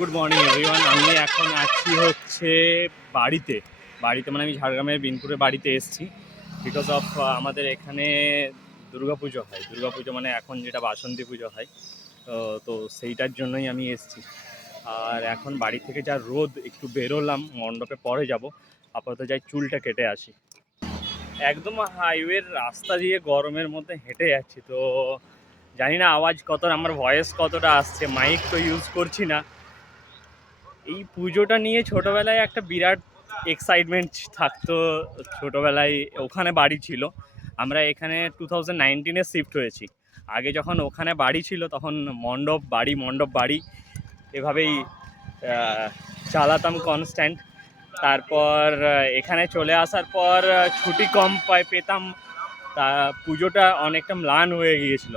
Good morning everyone. আমি এখন আছি হচ্ছে বাড়িতে মানে আমি ঝাড়গ্রামের বিনপুরের বাড়িতে এসেছি বিকজ অফ আমাদের এখানে দুর্গাপুজো হয়। দুর্গাপুজো মানে এখন যেটা বাসন্তী পুজো হয়, তো সেইটার জন্যই আমি এসেছি। আর এখন বাড়ি থেকে যা রোদ, একটু বেরোলাম, মণ্ডপে পরে যাব। আপাতত যাই চুলটা কেটে আসি। একদম হাইওয়ের রাস্তা দিয়ে গরমের মধ্যে হেঁটে যাচ্ছি, তো জানি না আওয়াজ কতটা, আমার ভয়েস কতটা আসছে। মাইক তো ইউজ করছি না। এই পুজোটা নিয়ে ছোটোবেলায় একটা বিরাট এক্সাইটমেন্ট থাকতো। ছোটোবেলায় ওখানে বাড়ি ছিল, আমরা এখানে 2019-এ শিফট হয়েছি। আগে যখন ওখানে বাড়ি ছিল তখন মণ্ডপ বাড়ি এভাবেই চালাতাম কনস্ট্যান্ট। তারপর এখানে চলে আসার পর ছুটি কম পেতাম, তা পুজোটা অনেকটা ম্লান হয়ে গিয়েছিল।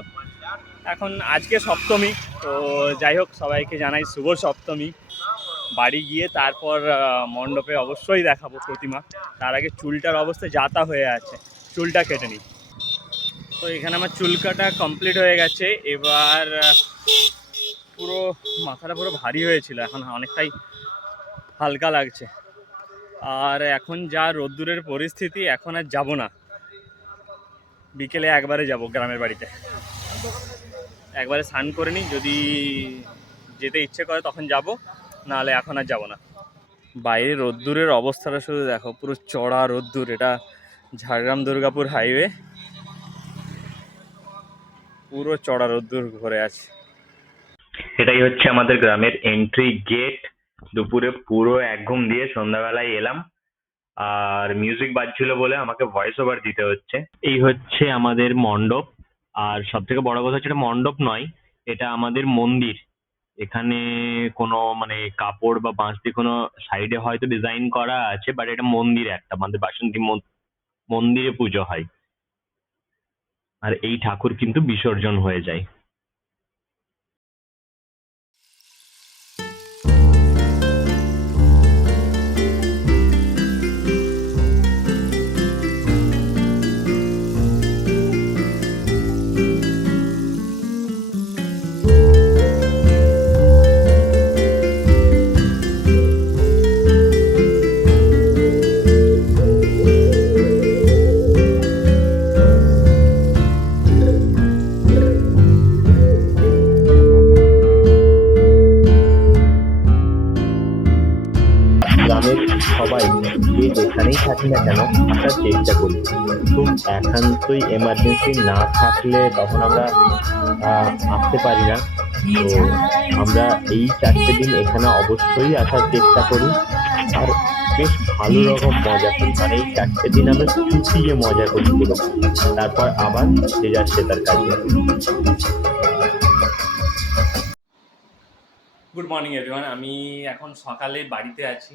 এখন আজকে সপ্তমী, তো যাই হোক, সবাইকে জানাই শুভ সপ্তমী। বাড়ি গিয়ে তারপর মণ্ডপে অবশ্যই দেখাবো প্রতিমা। তার আগে চুলটার অবস্থা যাতা হয়ে আছে, চুলটা কেটে নিই। তো এখানে আমার চুল কাটা কমপ্লিট হয়ে গেছে। এবার পুরো মাথাটা পুরো ভারী হয়েছিল, এখন অনেকটাই হালকা লাগছে। আর এখন যা রোদ্দুরের পরিস্থিতি, এখন আর যাব না। বিকেলে একবারে যাব গ্রামের বাড়িতে, একবারে স্নান করে নিই। যদি যেতে ইচ্ছে করে তখন যাব, নাহলে এখন আর যাব না। বাইরে রোদ্দুরের অবস্থাটা শুধু দেখো, পুরো চড়া রোদ্দুর। এটা ঝাড়গ্রাম দুর্গাপুর হাইওয়ে, পুরো চড়া রোদ্দুর ভরে আছে। এটাই হচ্ছে আমাদের গ্রামের এন্ট্রি গেট। দুপুরে পুরো এক ঘুম দিয়ে সন্ধ্যাবেলায় এলাম, আর মিউজিক বাজছিল বলে আমাকে ভয়েস ওভার দিতে হচ্ছে। এই হচ্ছে আমাদের মণ্ডপ। আর সব থেকে বড় কথা হচ্ছে, এটা মণ্ডপ নয়, এটা আমাদের মন্দির। এখানে কোনো মানে কাপড় বা বাঁশ দিয়ে কোনো সাইডে হয়তো ডিজাইন করা আছে, বাট এটা মন্দির একটা, আমাদের বাসন্তী মন্দিরে পুজো হয়। আর এই ঠাকুর কিন্তু বিসর্জন হয়ে যায়। গ্রামের সবাই যে যেখানেই থাকি না কেন আসার চেষ্টা করি। খুব একান্তই এমার্জেন্সি না থাকলে তখন আমরা আসতে পারি না। তো আমরা এই 4টে দিন এখানে অবশ্যই আসার চেষ্টা করি, আর বেশ ভালো রকম মজা করি। মানে এই 4টে দিন আমরা চুটিয়ে মজা করি পুরো। তারপর আবার যে যাচ্ছে তার কাজে। Good morning everyone. আমি এখন সকালে বাড়িতে আছি,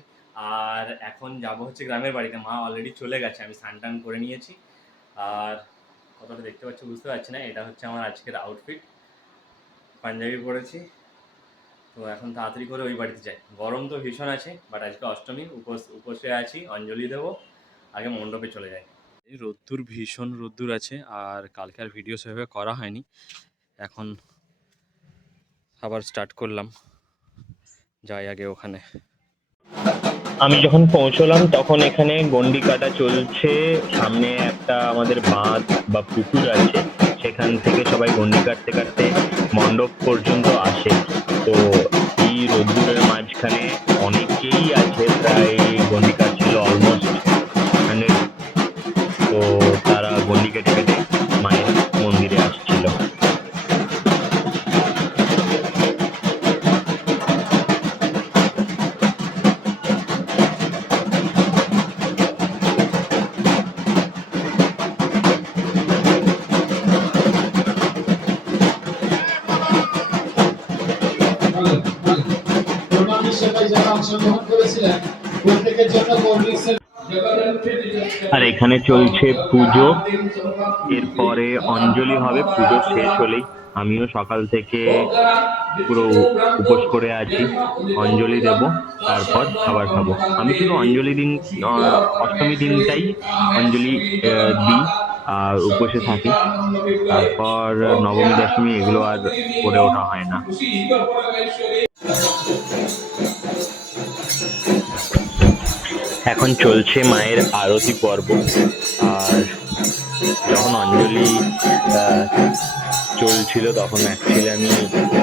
আর এখন যাব হচ্ছে গ্রামের বাড়িতে। মা অলরেডি চলে গেছে, আমি স্নান টান করে নিয়েছি। আর কতটা দেখতে পাচ্ছি বুঝতে পারছি না, এটা হচ্ছে আমার আজকের আউটফিট। পাঞ্জাবি পরেছি, তো এখন তাড়াতাড়ি করে ওই বাড়িতে যাই। গরম তো ভীষণ আছে, বাট আজকে অষ্টমী, উপোসে আছি, অঞ্জলি দেবো। আগে মণ্ডপে চলে যাই। এই রোদ্দুর, ভীষণ রোদ্দুর আছে, আর কালকে আর ভিডিও সেভাবে করা হয়নি। এখন আবার স্টার্ট করলাম, যাই আগে ওখানে। আমি যখন পৌঁছলাম তখন এখানে গন্ডি কাটা চলছে। সামনে একটা আমাদের বাঁধ বা পুকুর আছে, সেখান থেকে সবাই গন্ডি কাটতে কাটতে মণ্ডপ পর্যন্ত আসে। তো এই রোদ্দুরের মাঝখানে অনেকেই আছে, প্রায় গন্ডি কাটছিল অলমোস্ট 100। তো তারা গন্ডি কেটে কেটে মায়ের মন্দিরে আসছিল। আর এখানে চলছে পুজো, এরপরে অঞ্জলি হবে। পুজো শেষ হলেই আমিও সকাল থেকে পুরো উপোস করে আছি, অঞ্জলি দেব, তারপর খাবার খাবো। আমি শুধু অঞ্জলি দিন, অষ্টমী দিনটাই অঞ্জলি দিই আর উপোসে থাকি। তারপর নবমী দশমী এগুলো আর করে ওঠা হয় না। এখন চলছে মায়ের আরতি পর্ব। আর যখন অঞ্জলি চলছিল তখন অ্যাকচুয়ালি আমি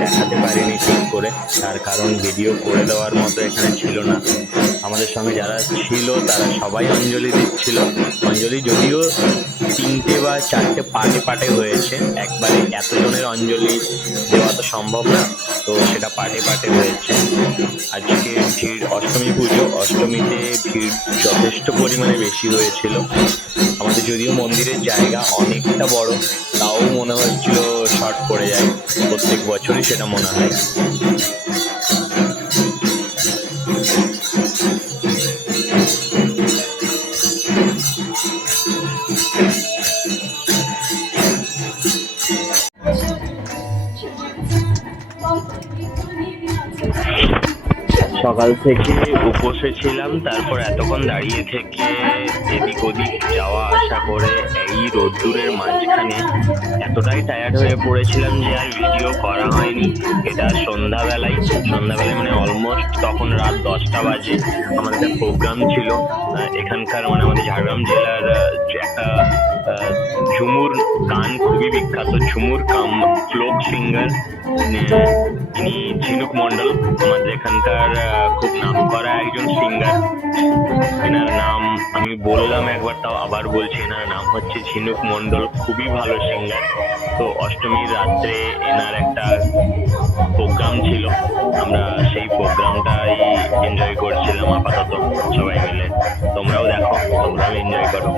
দেখাতে পারিনি ঠিক করে, তার কারণ ভিডিও করে দেওয়ার মতো এখানে ছিল না। আমাদের সঙ্গে যারা ছিল তারা সবাই অঞ্জলি দিচ্ছিল। অঞ্জলি যদিও 3টে বা 4টে পার্টে পার্টে হয়েছে, একবারে এতজনের অঞ্জলি দেওয়া তো সম্ভব না, তো সেটা পার্টে পার্টে হয়েছে। আজকে ভিড়, অষ্টমী পুজো, অষ্টমীতে ভিড় যথেষ্ট পরিমাণে বেশি হয়েছিল। আমাদের যদিও মন্দিরের জায়গা অনেকটা বড়, তাও মনে হচ্ছিল শর্ট পড়ে যায়, প্রত্যেক বছরই সেটা মনে হয়। সকাল থেকে উপসে ছিলাম, তারপর এতক্ষণ দাঁড়িয়ে থেকে এদিক ওদিক যাওয়া আসা করে এই রোদ্দুরের মাঝখানে এতটাই টায়ার্ড হয়ে পড়েছিলাম যে আর ভিডিও করা হয়নি। এটা সন্ধ্যাবেলায় মানে অলমোস্ট তখন রাত 10টা বাজে। আমাদের একটা প্রোগ্রাম ছিল এখানকার, মানে আমাদের ঝাড়গ্রাম জেলার একটা ঝুমুর গান খুবই বিখ্যাত, ঝুমুর কাম ফ্লোক সিঙ্গার ইনি ঝিনুক মণ্ডল, আমাদের এখানকার খুব নামকরা একজন সিঙ্গার। এনার নাম আমি বললাম একবার, তাও আবার বলছি, এনার নাম হচ্ছে ঝিনুক মণ্ডল, খুবই ভালো সিঙ্গার। তো অষ্টমীর রাত্রে এনার একটা প্রোগ্রাম ছিল, আমরা সেই প্রোগ্রামটাই এনজয় করছিলাম আপাতত সবাই মিলে। তোমরাও দেখো, তোমরাও এনজয় করো।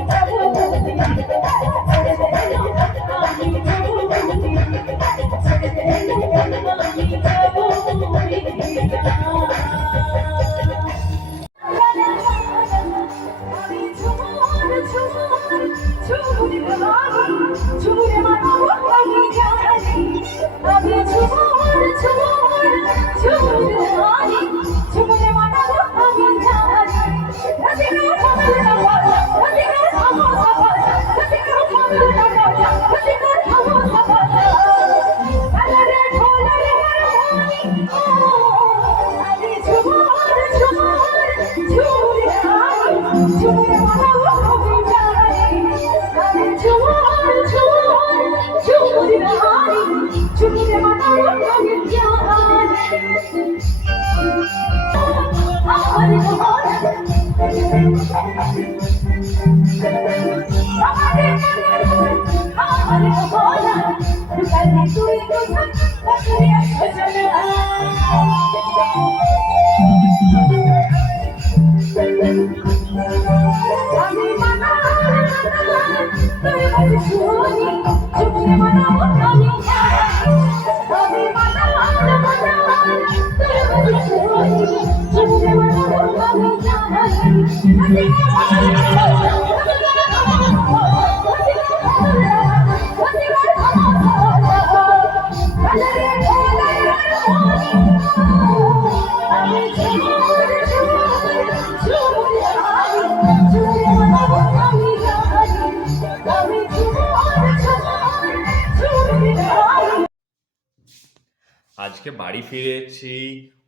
আজকে বাড়ি ফিরেছি,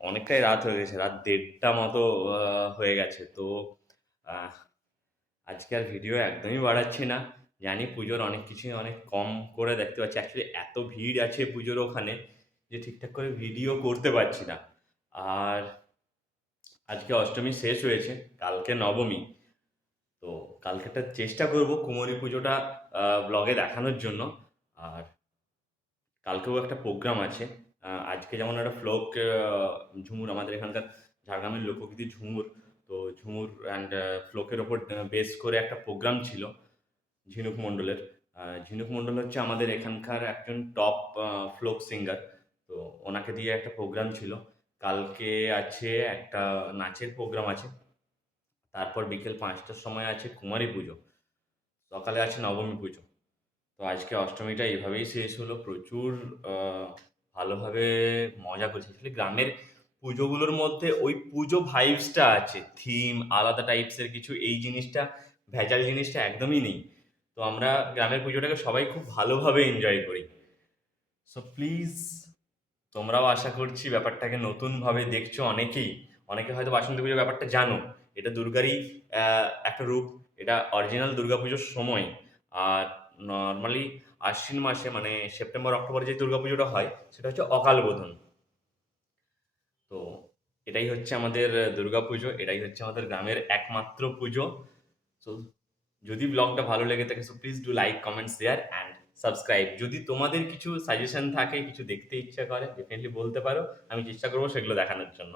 অনেকটাই রাত হয়ে গেছে, রাত 1:30 মতো হয়ে গেছে। তো আহ, আজকে আর ভিডিও একদমই বাড়াচ্ছি না। জানি পুজোর অনেক কিছুই অনেক কম করে দেখতে পাচ্ছি, অ্যাকচুয়ালি এত ভিড় আছে পুজোর ওখানে যে ঠিকঠাক করে ভিডিও করতে পারছি না। আর আজকে অষ্টমী শেষ হয়েছে, কালকে নবমী। তো কালকেটা চেষ্টা করব কুমারী পুজোটা ব্লগে দেখানোর জন্য। আর কালকেও একটা প্রোগ্রাম আছে। আজকে যেমন একটা ফ্লোক ঝুমুর, আমাদের এখানকার ঝাড়গ্রামের লোকগীতি ঝুমুর। তো ঝুমুর অ্যান্ড ফ্লোকের ওপর বেস করে একটা প্রোগ্রাম ছিল ঝিনুক মণ্ডলের। ঝিনুক মণ্ডল হচ্ছে আমাদের এখানকার একজন টপ ফ্লোক সিঙ্গার। তো ওনাকে দিয়ে একটা প্রোগ্রাম ছিল। কালকে আছে একটা নাচের প্রোগ্রাম আছে, তারপর বিকেল 5টার সময় আছে কুমারী পুজো, সকালে আছে নবমী পুজো। তো আজকে অষ্টমীটা এইভাবেই শেষ হলো। প্রচুর ভালোভাবে মজা করছি। অ্যাকচুয়ালি গ্রামের পুজোগুলোর মধ্যে ওই পুজো ভাইবসটা আছে, থিম আলাদা টাইপসের কিছু, এই জিনিসটা ভেজাল জিনিসটা একদমই নেই। তো আমরা গ্রামের পুজোটাকে সবাই খুব ভালোভাবে এনজয় করি। সো প্লিজ তোমরাও আশা করছি ব্যাপারটাকে নতুনভাবে দেখছো অনেকেই, অনেকে হয়তো বাসন্তী পুজোর ব্যাপারটা জানো, এটা দুর্গারই একটা রূপ। এটা অরিজিনাল দুর্গাপুজোর সময়। আর নর্মালি আশ্বিন মাসে মানে সেপ্টেম্বর অক্টোবরে যে দুর্গাপুজোটা হয় সেটা হচ্ছে অকাল বোধন। তো এটাই হচ্ছে আমাদের দুর্গাপুজো, এটাই হচ্ছে আমাদের গ্রামের একমাত্র পুজো। সো যদি ব্লগটা ভালো লেগে থাকে so please do like comment share and subscribe. যদি তোমাদের কিছু সাজেশন থাকে, কিছু দেখতে ইচ্ছা করে, ডেফিনেটলি বলতে পারো, আমি চেষ্টা করবো সেগুলো দেখানোর জন্য।